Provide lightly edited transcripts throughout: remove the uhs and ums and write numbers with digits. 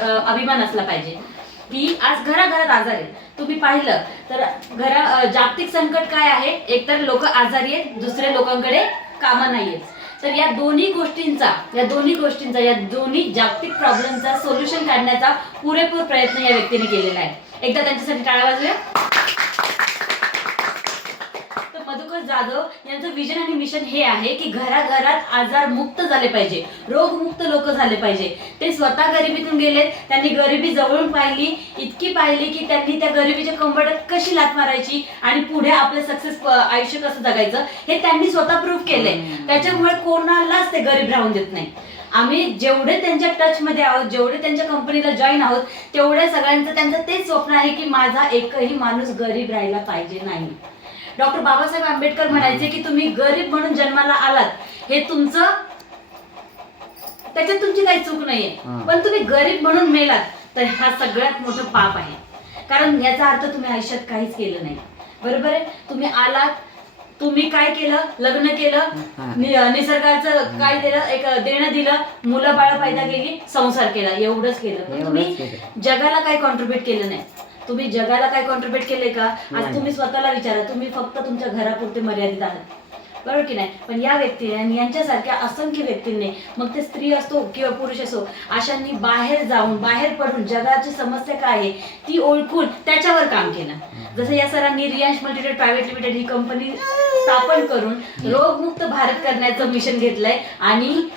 अभिमान असला पाहिजे की आज घराघरात आजार आहे. तुम्ही पाहिलं तर जागतिक संकट काय आहे, एकतर लोक आजारी आहेत, दुसरे लोकांकडे कामं नाहीयेत. तर या दोन्ही गोष्टींचा या दोन्ही जागतिक प्रॉब्लेमचा सोल्युशन काढण्याचा पुरेपूर प्रयत्न या व्यक्तीने केलेला आहे. एकदा त्यांच्यासाठी टाळ्या वाजवूया. मधुकर जाधव यांचं विजन आणि मिशन हे आहे की घराघरात आजार मुक्त झाले पाहिजे, रोगमुक्त लोक झाले पाहिजे. ते स्वतः गरिबीतून गेलेत, त्यांनी गरिबी जवळून पाहिली, इतकी पाहिली की त्यांनी त्या गरिबीच्या कंबरट्यात कशी लाथ मारायची आणि पुढे आपलं सक्सेस आयुष्य कसं जगायचं हे त्यांनी स्वतः प्रूव्ह केलंय. त्याच्यामुळे कोणालाच ते गरीब राहून देत नाही. आम्ही जेवढे त्यांच्या टच मध्ये आहोत, जेवढे त्यांच्या कंपनीला जॉईन आहोत, तेवढ्या सगळ्यांचं त्यांचं तेच स्वप्न आहे की माझा एकही माणूस गरीब राहायला पाहिजे नाही. डॉक्टर बाबासाहेब आंबेडकर म्हणायचे की तुम्ही गरीब म्हणून जन्माला आलात हे तुमचं, त्याच्यात तुमची काही चूक नाहीये, पण तुम्ही गरीब म्हणून मेलात तर हा सगळ्यात मोठं पाप आहे. कारण याचा अर्थ तुम्ही आयुष्यात काहीच केलं नाही. बरोबर आहे. तुम्ही आलात, तुम्ही काय केलं, लग्न केलं, निसर्गाचं काय दिलं, एक देणं दिलं, मुलं बाळ पैदा केली, संसार केला, एवढंच केलं. पण तुम्ही जगाला काही कॉन्ट्रीब्युट केलं नाही. तुम्ही जगाला काय कॉन्ट्रीब्युट केले का? आज तुम्ही स्वतःला विचारा. तुम्ही फक्त तुमच्या घरापुरते मर्यादित आहात, बरोबर की नाही? पण या व्यक्तीने, यांच्यासारख्या असंख्य व्यक्तींनी, मग ते स्त्री असतो किंवा पुरुष असो, अशांनी बाहेर जाऊन, बाहेर पडून जगाची समस्या काय आहे ती ओळखून त्याच्यावर काम केलं. जसं या सरांनी रियांश मल्टीट्रेड प्रायव्हेट लिमिटेड ही कंपनी स्थापन करून रोगमुक्त भारत करण्याचं मिशन घेतलंय आणि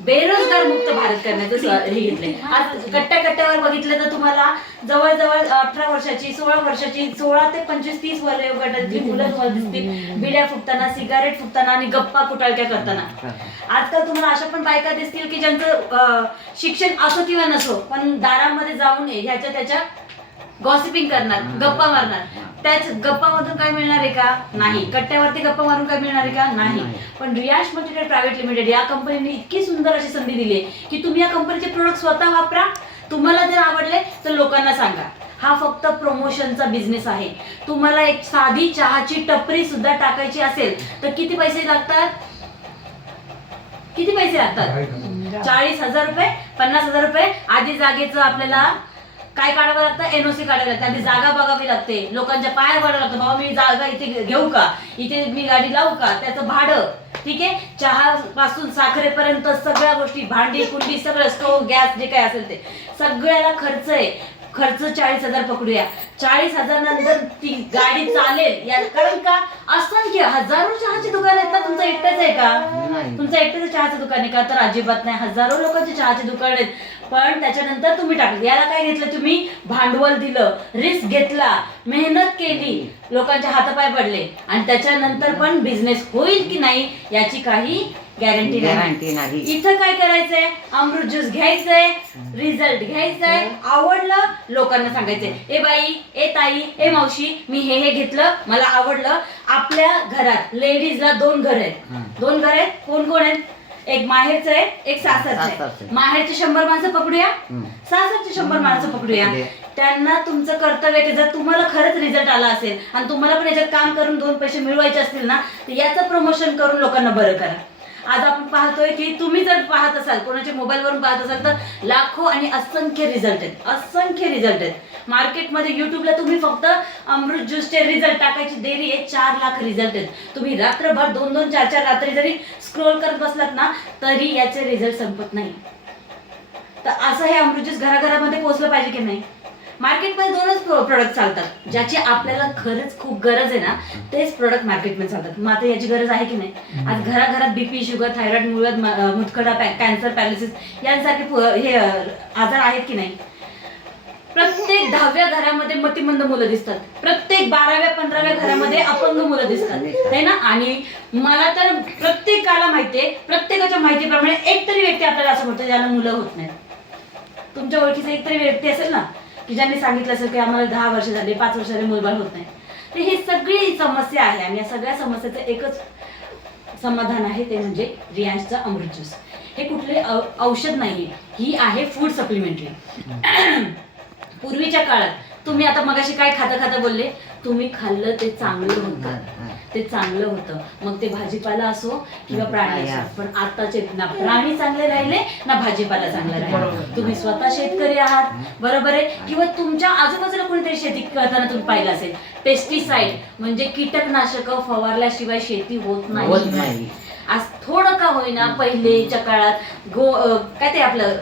बेरोजगार मुक्त भारत करण्याचं हे घेतलंय. आज कट्ट्यावर बघितलं तर तुम्हाला जवळजवळ 18 वर्षाची, 16 वर्षाची, 16 ते 25, 30 वयोगटातली मुलं तुम्हाला दिसतील बिड्या फुकताना, सिगारेट फुकताना आणि गप्पा कुटाळक्या करताना. आजकाल तुम्हाला अशा पण बायका दिसतील की ज्यांचं शिक्षण असो किंवा नसो, पण दारामध्ये जाऊन ह्याच्या त्याच्या गॉसिपिंग करणार, गप्पा मारणार. त्याच गप्पामधून काय मिळणार आहे का? नाही. कट्ट्यावरती गप्पा मारून काय मिळणार आहे का? नाही. पण रियांश मल्टीट्रेड प्रायव्हेट लिमिटेड या कंपनीने इतकी सुंदर अशी संधी दिली की तुम्ही या कंपनीचे प्रोडक्ट स्वतः वापरा, तुम्हाला जर आवडले तर लोकांना सांगा. हा फक्त प्रमोशनचा बिझनेस आहे. तुम्हाला एक साधी चहाची टपरी सुद्धा टाकायची असेल तर किती पैसे लागतात? किती पैसे लागतात? 40,000 रुपये, 50,000 रुपये. आधी जागेचं आपल्याला काय काढावं लागतं? एनओसी काढावी लागते. आधी जागा बघावी लागते, लोकांच्या पाया पडावं लागतं. बाबा मी जागा इथे घेऊ का, इथे मी गाडी लावू का, त्याचं भाडं, ठीक आहे, चहा पासून साखरेपर्यंत सगळ्या गोष्टी, भांडी कुंडी सगळं, स्टोव्ह गॅस जे काय असेल ते सगळ्याला खर्च आहे. खर्च 40,000 पकडूया. 40,000 नंतर ती गाडी चालेल या, कारण का असंख्य हजारो चहाची दुकान आहेत ना. तुमचं एकटंच आहे का? तुमचं एकटंच चहाचं दुकान आहे का? तर अजिबात नाही. हजारो लोकांचे चहाचे दुकान आहेत. पण त्याच्यानंतर तुम्ही टाकलं, याला काय घेतलं तुम्ही? भांडवल दिलं, रिस्क घेतला, मेहनत केली, लोकांचे हातपाय पडले आणि त्याच्यानंतर पण बिझनेस होईल की नाही याची काही गॅरंटी नाही. इथं काय करायचंय? अमृत ज्यूस घ्यायचंय, रिझल्ट घ्यायचंय, आवडलं लोकांना सांगायचंय, ए बाई, ए ताई, ए मावशी, मी हे घेतलं, मला आवडलं. आपल्या घरात लेडीजला 2 घर आहेत. 2 घर आहेत. कोण कोण आहेत? एक माहेरचं आहे, एक सासरचं आहे. माहेरचे 100 माणसं पकडूया, सासरचे 100 माणसं पकडूया. त्यांना तुमचं कर्तव्य आहे, जर तुम्हाला खरंच रिझल्ट आला असेल आणि तुम्हाला पण याच्यात काम करून 2 पैसे मिळवायचे असतील ना, तर याचं प्रमोशन करून लोकांना बरं करा. आज आपण पाहतोय की तुम्ही जर पाहत असाल, कोणाच्या मोबाईलवरून पाहत असाल तर लाखो आणि असंख्य रिझल्ट आहेत, असंख्य रिझल्ट आहेत. मार्केटमध्ये युट्यूबला तुम्ही फक्त अमृत ज्यूसचे रिझल्ट टाकायची देरी आहे, 4 लाख रिझल्ट आहेत. तुम्ही रात्रभर 2-2, 4-4 रात्री जरी स्क्रोल करत बसलात ना तरी याचे रिझल्ट संपत नाही. तर असं हे अमृत ज्यूस घराघरामध्ये पोहोचलं पाहिजे की नाही? मार्केटमध्ये 2च प्रोडक्ट चालतात, ज्याची आपल्याला खरंच खूप गरज आहे ना, तेच प्रोडक्ट मार्केटमध्ये चालतात. मग आता याची गरज आहे की नाही? आज घराघरात बीपी, शुगर, थायरॉइड, मुतखडा, कॅन्सर, पॅरालिसिस यांसारखे हे आजार आहेत की नाही? प्रत्येक 10व्या घरामध्ये मतिमंद मुलं दिसतात. प्रत्येक 12व्या 15व्या घरामध्ये अपंग मुलं दिसतात, है ना? आणि मला तर प्रत्येकाला माहितीये, प्रत्येकाच्या माहितीप्रमाणे एक तरी व्यक्ती आपल्याला असं म्हणतो ज्याला मुलं होत नाहीत. तुमच्या ओळखीचा एक तरी व्यक्ती असेल ना की ज्यांनी सांगितलं असेल की आम्हाला 10 वर्ष झाले, 5 वर्ष झाले मुलबाळ होत नाही. तर ही सगळी समस्या आहे आणि या सगळ्या समस्येचं एकच समाधान आहे, ते म्हणजे रियांशचा अमृत ज्यूस. हे कुठले औषध नाही, ही आहे फूड सप्लिमेंटरी. पूर्वीच्या काळात तुम्ही आता मगाशी काय खाता बोलले, तुम्ही खाल्लं ते चांगलं होतं, ते चांगलं होतं. मग ते भाजीपाला असो किंवा प्राणी असो. पण आताचे ना प्राणी चांगले राहिले ना भाजीपाला चांगला राहिला. तुम्ही स्वतः शेतकरी आहात, बरोबर आहे, किंवा तुमच्या आजूबाजूला कोणीतरी शेती करताना तुम्ही पाहिलं असेल. पेस्टिसाइड म्हणजे कीटकनाशक फवारल्याशिवाय शेती होत नाही. आज थोडं का होईना पहिलेच्या काळात काय ते आपलं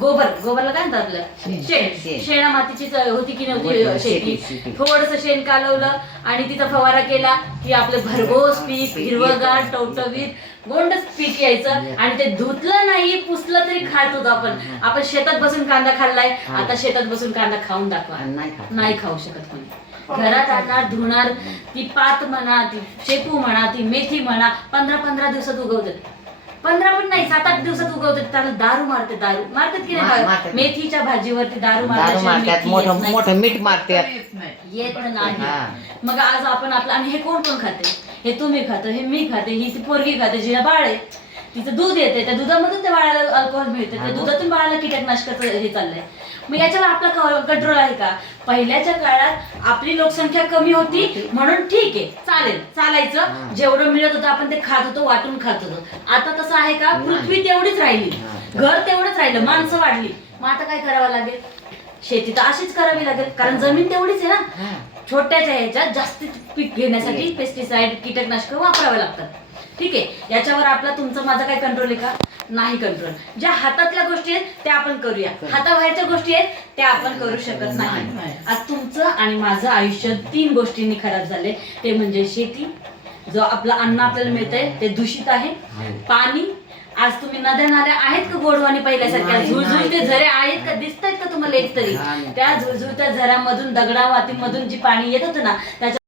गोबरला काय म्हणतात आपलं शेणा मातीची होती की नव्हती शेती. थोडस शेण कालवलं आणि तिथं फवारा केला की आपलं भरघोस पीक, हिरवगार टवटवीत गोंडच पीक यायचं. आणि ते धुतलं नाही पुसलं तरी खात होतो आपण शेतात बसून कांदा खाल्लाय, आता शेतात बसून कांदा खाऊन दाखवा, नाही खाऊ शकत कोणी. घरात आणणार, धुणार, ती पात म्हणा, ती शेपू म्हणा, ती मेथी म्हणा, 15-15 दिवसात उगवतात. 15 पण नाही, 7-8 दिवसात उगवतात. त्याला दारू मारतात की नाही? मेथीच्या भाजीवरती दारू मारतात, मोठं मीठ मारतात, येत नाही. मग आज आपण आपलं, आणि हे कोण कोण खाते? हे तुम्ही खातो, हे मी खाते, ही ती पोरगी खाते जिला बाळ आहे, तिचं दूध येते, त्या दुधामधून त्या बाळाला अल्कोहोल मिळते, त्या दुधातून बाळाला कीटकनाशकाचं हे चाललंय. मग याच्यावर आपला कंट्रोल आहे का? पहिल्याच्या काळात आपली लोकसंख्या कमी होती म्हणून ठीक आहे, चालायचं, जेवढं मिळत होतं आपण ते खात होतो, वाटून खात होतो. आता तसं आहे का? पृथ्वी तेवढीच राहिली, घर तेवढंच राहिलं, माणसं वाढली. मग आता काय करावं लागेल? शेती तर अशीच करावी लागेल, कारण जमीन तेवढीच आहे ना. छोट्याच्या ह्याच्यात जास्त पीक घेण्यासाठी पेस्टिसाइड कीटकनाशक वापरावे लागतात. ठीक आहे, याच्यावर आपला तुमचं माझा काय कंट्रोल आहे का? नाही कंट्रोल. ज्या हातातल्या गोष्टी आहेत त्या आपण करूया, हाताबाहेरच्या गोष्टी आहेत त्या आपण करू शकत नाही. आज तुमचं आणि माझं आयुष्य 3 गोष्टींनी खराब झाले. ते म्हणजे शेती, जो आपलं अन्न आपल्याला मिळतंय ते दूषित आहे, पाणी. आज तुम्ही नद्या नाल्या आहेत का गोडवानी पहिल्यासारख्या? झुळझुळते झरे आहेत का? दिसत आहेत का तुम्हाला एक तरी? त्या झुळझुळत्या झऱ्यामधून, दगडा मातीमधून जी पाणी येत होतं ना, त्याच्या